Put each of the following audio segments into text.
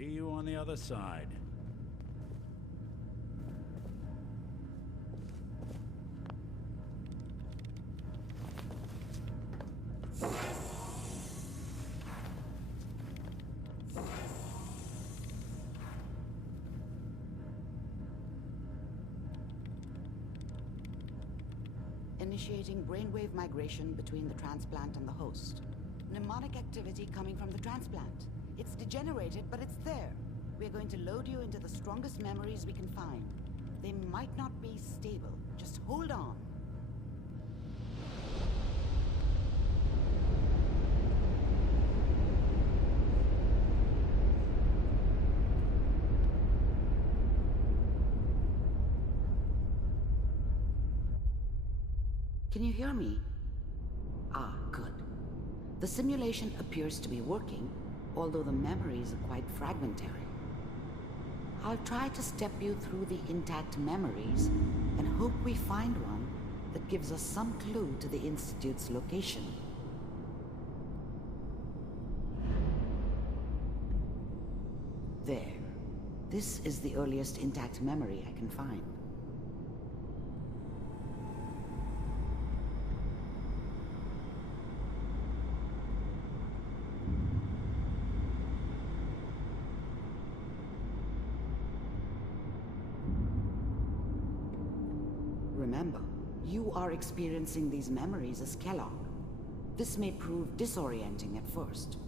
See you on the other side. Initiating brainwave migration between the transplant and the host. Mnemonic activity coming from the transplant. It's degenerated, but it's there. We're going to load you into the strongest memories we can find. They might not be stable. Just hold on. Can you hear me? Ah, good. The simulation appears to be working, although the memories are quite fragmentary. I'll try to step you through the intact memories and hope we find one that gives us some clue to the Institute's location. There. This is the earliest intact memory I can find. Remember, you are experiencing these memories as Kellog. This may prove disorienting at first.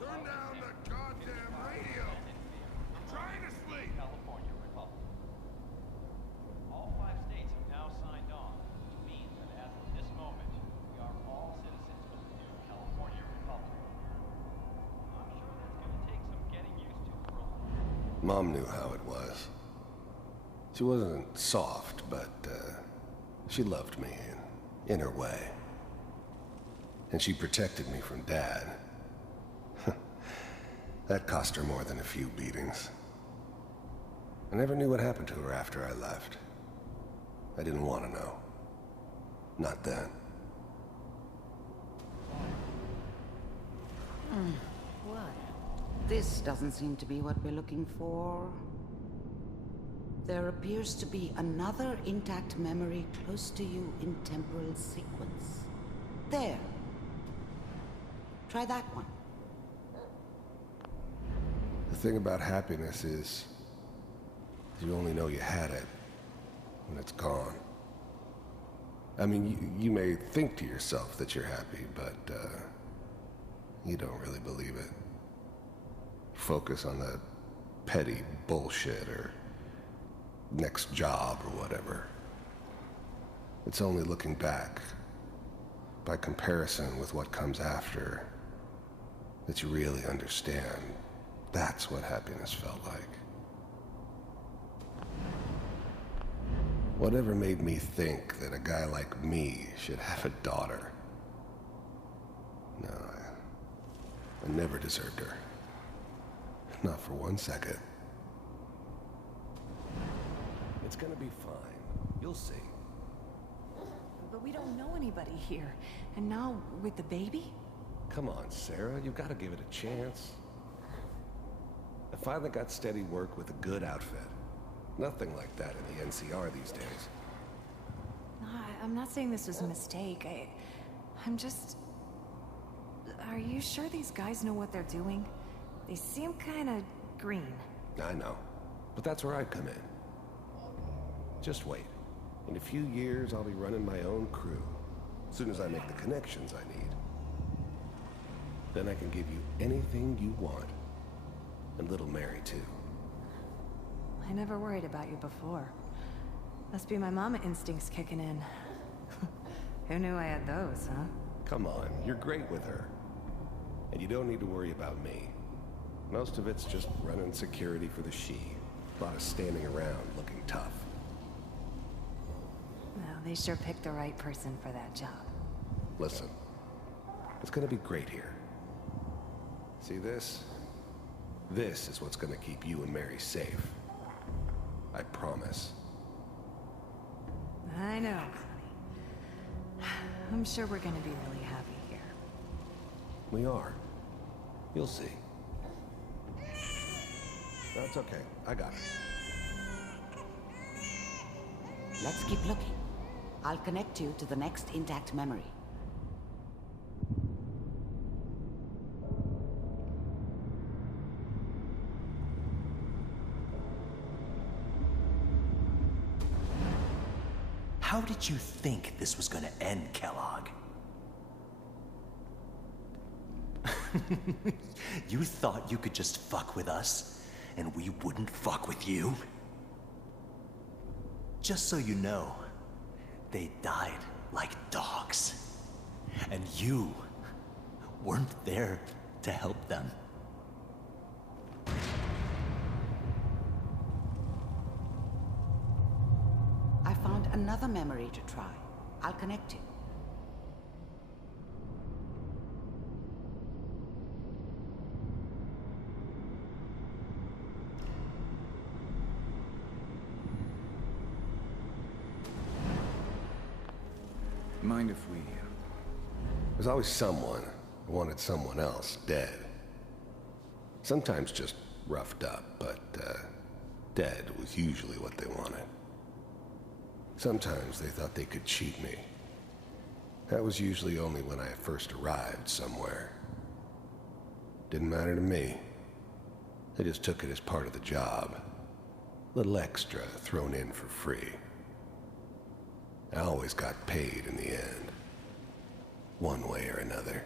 Turn down the goddamn radio! I'm trying to sleep! California Republic. All 5 states have now signed on, which means that as of this moment, we are all citizens of the new California Republic. I'm sure that's going to take some getting used to for a while. Mom knew how it was. She wasn't soft, but she loved me in her way. And she protected me from Dad. That cost her more than a few beatings. I never knew what happened to her after I left. I didn't want to know. Not then. What? This doesn't seem to be what we're looking for. There appears to be another intact memory close to you in temporal sequence. There. Try that one. The thing about happiness is, you only know you had it when it's gone. I mean, you may think to yourself that you're happy, but you don't really believe it. Focus on the petty bullshit or next job or whatever. It's only looking back, by comparison with what comes after, that you really understand. That's what happiness felt like. Whatever made me think that a guy like me should have a daughter? No, I never deserved her. Not for 1 second. It's gonna be fine. You'll see. But we don't know anybody here. And now, with the baby? Come on, Sarah. You've got to give it a chance. I finally got steady work with a good outfit. Nothing like that in the NCR these days. No, I'm not saying this was a mistake. I'm just... Are you sure these guys know what they're doing? They seem kind of green. I know. But that's where I come in. Just wait. In a few years, I'll be running my own crew. As soon as I make the connections I need. Then I can give you anything you want. And little Mary, too. I never worried about you before. Must be my mama instincts kicking in. Who knew I had those, huh? Come on, you're great with her. And you don't need to worry about me. Most of it's just running security for the she. A lot of standing around looking tough. Well, they sure picked the right person for that job. Listen, it's gonna be great here. See this? This is what's gonna keep you and Mary safe. I promise. I know, honey. I'm sure we're gonna be really happy here. We are. You'll see. That's okay. I got it. Let's keep looking. I'll connect you to the next intact memory. How did you think this was gonna end, Kellogg? You thought you could just fuck with us, and we wouldn't fuck with you? Just so you know, they died like dogs. And you weren't there to help them. I found another memory to try. I'll connect you. Mind if we... There's always someone who wanted someone else dead. Sometimes just roughed up, but dead was usually what they wanted. Sometimes they thought they could cheat me. That was usually only when I first arrived somewhere. Didn't matter to me. They just took it as part of the job. Little extra thrown in for free. I always got paid in the end. One way or another.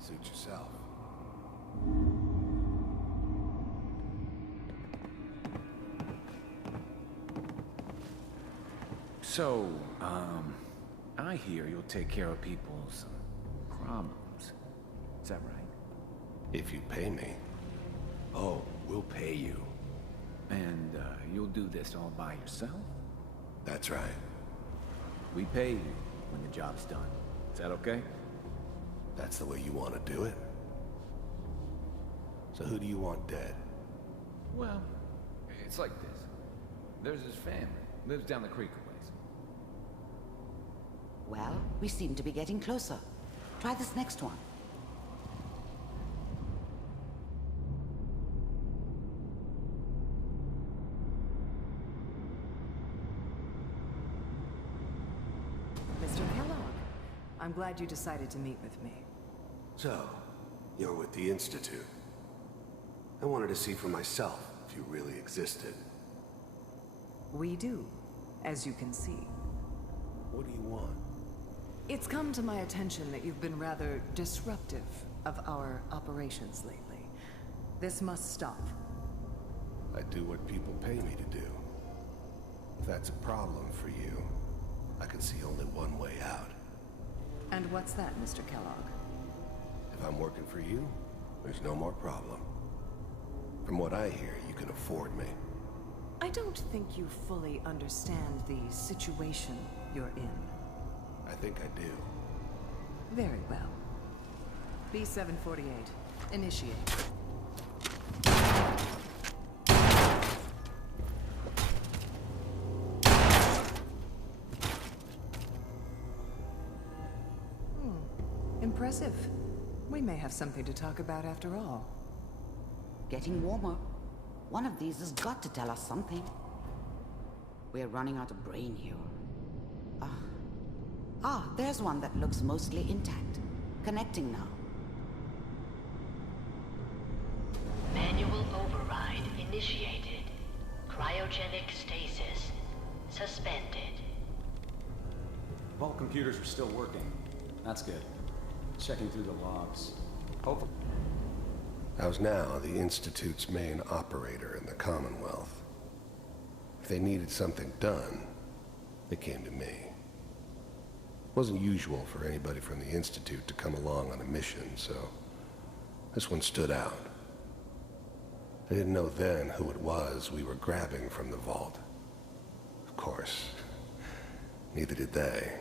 Suit yourself. So, I hear you'll take care of people's problems. Is that right? If you pay me. Oh, we'll pay you. And, you'll do this all by yourself? That's right. We pay you when the job's done. Is that okay? That's the way you want to do it? So who do you want dead? Well, it's like this. There's his family. Lives down the creek a ways. Well, we seem to be getting closer. Try this next one. Mr. Kellogg, I'm glad you decided to meet with me. So, you're with the Institute. I wanted to see for myself if you really existed. We do, as you can see. What do you want? It's come to my attention that you've been rather disruptive of our operations lately. This must stop. I do what people pay me to do. If that's a problem for you, I can see only one way out. And what's that, Mr. Kellogg? If I'm working for you, there's no more problem. From what I hear, you can afford me. I don't think you fully understand the situation you're in. I think I do. Very well. B-748, initiate. Impressive. We may have something to talk about after all. Getting warmer. One of these has got to tell us something. We're running out of brain here. There's one that looks mostly intact. Connecting now. Manual override initiated. Cryogenic stasis suspended. All computers are still working. That's good. Checking through the logs. Hopefully. I was now the Institute's main operator in the Commonwealth. If they needed something done, they came to me. It wasn't usual for anybody from the Institute to come along on a mission, so this one stood out. I didn't know then who it was we were grabbing from the vault. Of course, neither did they.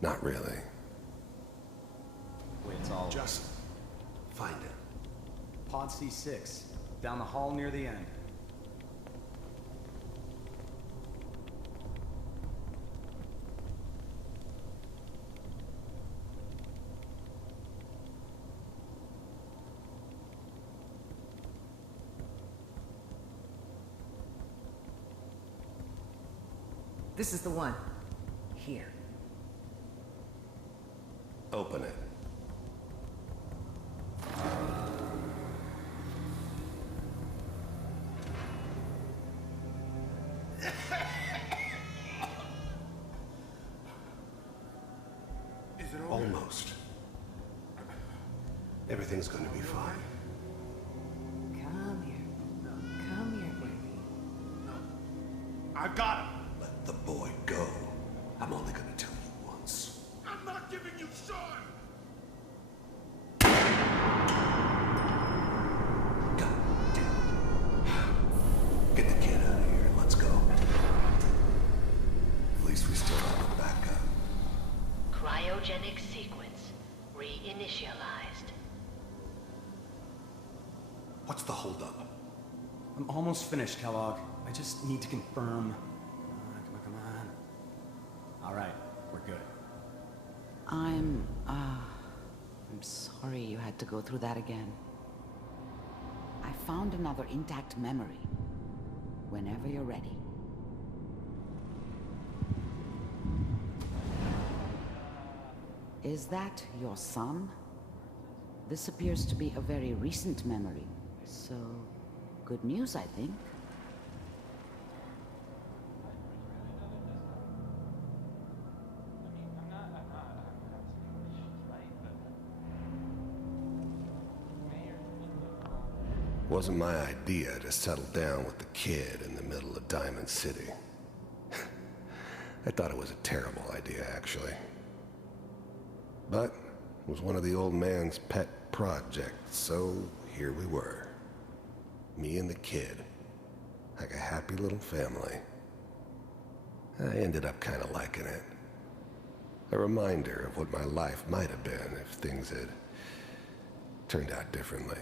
Not really. Pod C6, down the hall near the end. This is the one. Here. Open it. Almost. Everything's going to be fine. Come here. Come here, baby. I've got him. Let the boy go. I'm only going to tell you once. I'm not giving you Sean. God damn it. Get the kid out of here and let's go. At least we still have a backup. Cryogenic sequence reinitialized. What's the holdup? I'm almost finished, Kellogg. I just need to confirm. Come on. All right, we're good. I'm sorry you had to go through that again. I found another intact memory. Whenever you're ready. Is that your son? This appears to be a very recent memory, so good news, I think. Wasn't my idea to settle down with the kid in the middle of Diamond City. I thought it was a terrible idea, actually. But it was one of the old man's pet projects, so here we were. Me and the kid. Like a happy little family. I ended up kind of liking it. A reminder of what my life might have been if things had turned out differently.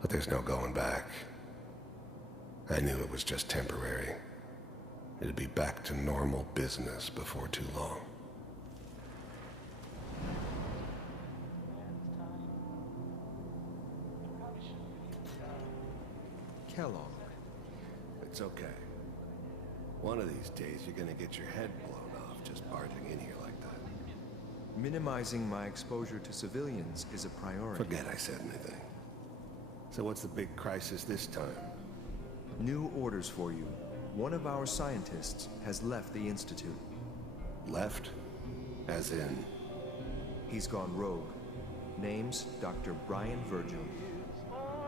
But there's no going back. I knew it was just temporary. It'd be back to normal business before too long. Kellogg. It's okay. One of these days you're gonna get your head blown off just barging in here like that. Minimizing my exposure to civilians is a priority. Forget I said anything. So what's the big crisis this time? New orders for you. One of our scientists has left the Institute. Left? As in? He's gone rogue. Name's Dr. Brian Virgil.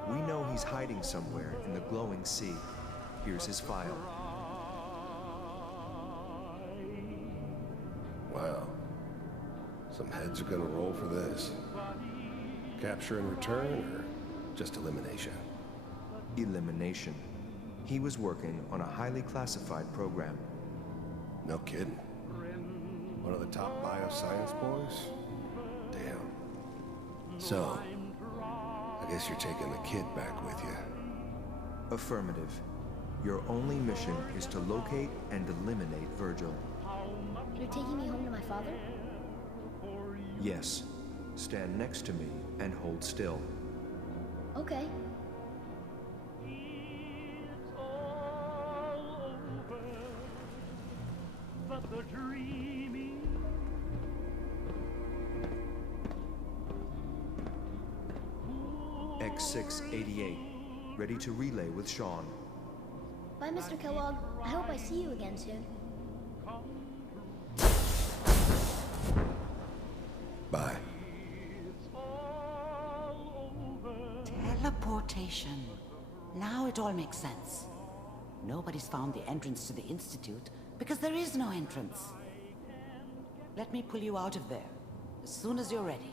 We know he's hiding somewhere in the glowing sea. Here's his file. Wow. Some heads are gonna roll for this. Capture and return, or just elimination? Elimination. He was working on a highly classified program. No kidding. One of the top bioscience boys? Damn. So, I guess you're taking the kid back with you. Affirmative. Your only mission is to locate and eliminate Virgil. You're taking me home to my father? Yes. Stand next to me and hold still. Okay. X688. Ready to relay with Sean. Bye, Mr. Kellogg. I hope I see you again soon. Bye. Teleportation. Now it all makes sense. Nobody's found the entrance to the Institute because there is no entrance. Let me pull you out of there as soon as you're ready.